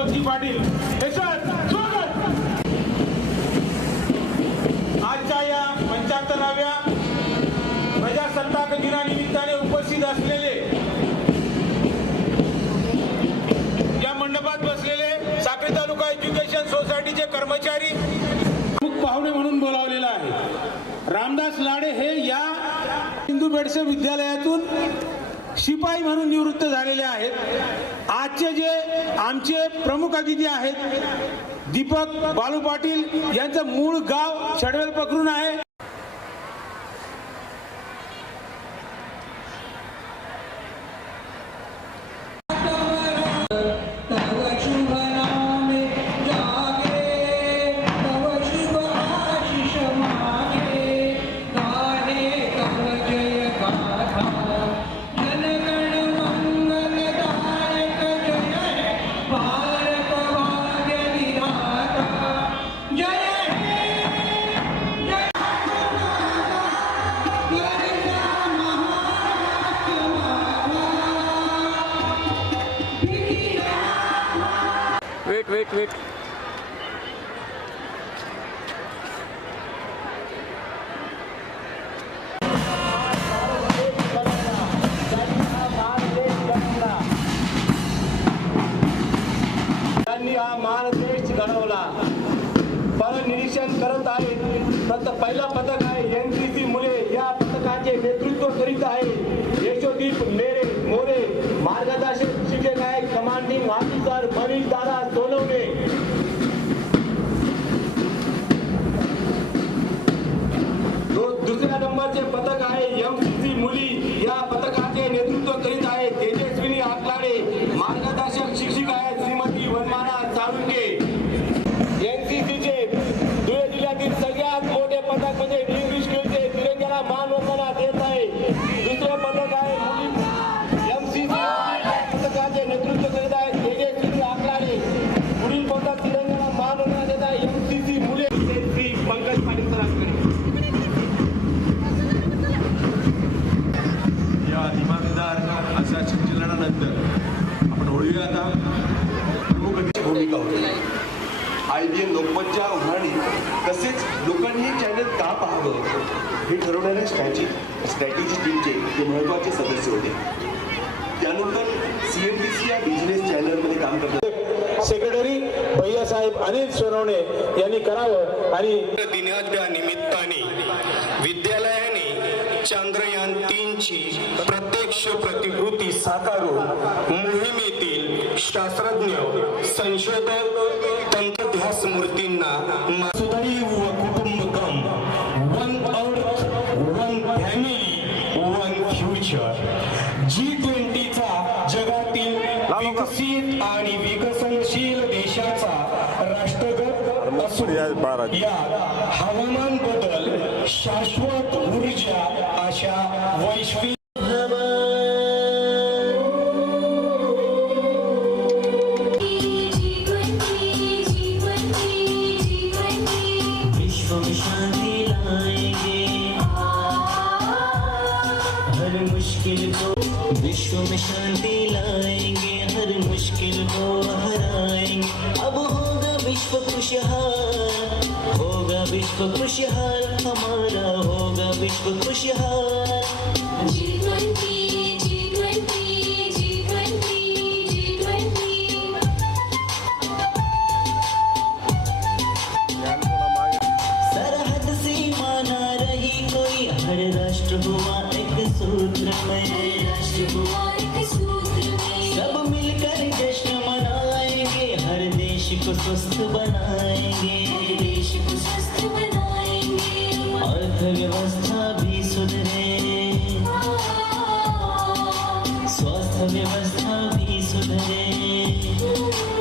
बच्ची पाटील. स्वागत! आजच्या या पंच्याहत्तराव्या प्रजासत्ताक दिनानिमित्ताने उपस्थित असलेले या मंडपात बसलेले साखरे तालुका एज्युकेशन सोसायटीचे कर्मचारी प्रमुख पाहुणे म्हणून बोलावलेला आहे. रामदास लाडे हे या हिंदू बेडसे विद्यालयातून शिपाई म्हणून निवृत्त झालेले आहेत. आजचे जे आमचे प्रमुख अतिथी आहेत दीपक बालू पाटील यांचं मूळ गाव छडवेल पकडून आहे. वेट वेट वेट त्यांनी हा महान देश घडवला. पण निरीक्षण करत आहेत. तर पहिला पथक आहे एनसीसी मुले. या पथकाचे नेतृत्व करीत आहे यशोदीप मेरे मोरे मार्गदर्शक शिक्षक आहे कमांडिंग ऑफिसर मनीष दादा सोनवणे दु- दुसऱ्या नंबरचे पथक आहे एमसीसी मुली. या पथकाचे नेतृत्व करीत आहे. वळूया आता प्रमुख भूमिका होती. आय बी एन लोकमतच्या उभारणी तसेच लोकांनी हे चॅनल का पाहावं? हे ठरवणाऱ्या स्ट्रॅटेजी स्ट्रॅटेजी टीमचे ते महत्त्वाचे सदस्य होते. त्यानंतर सी एम डी सी या बिझनेस चॅनलमध्ये काम करतात. सेक्रेटरी भैयासाहेब अनिल सोनवणे यांनी करावं आणि दिनाच्या निमित्ताने विद्यालयाने चांद्रयान तीनची प्रत्यक्ष प्रतिकृती साकारून मोहिमेतील शास्त्रज्ञ संशोधक तंत्रध्यास मूर्तींना सुदैव कुटुंबकम one earth one family one future G ट्वेंटीचा जगातील विकसित आणि विकसनशील देशाचा राष्ट्रगत असून या हवामान बदल शाश्वत ऊर्जा अशा वैश्विक मुश्किल को विश्व में शांति लाएंगे। हर मुश्किल को हराएंगे। अब होगा विश्व खुशहाल होगा विश्व खुशहाल। हमारा होगा विश्व खुशहाल। को स्वस्थ बनाएंगे। देश को स्वस्थ बनाएंगे। अर्थव्यवस्था भी सुधरे। स्वास्थ्य अर्थव्यवस्था भी सुधरे।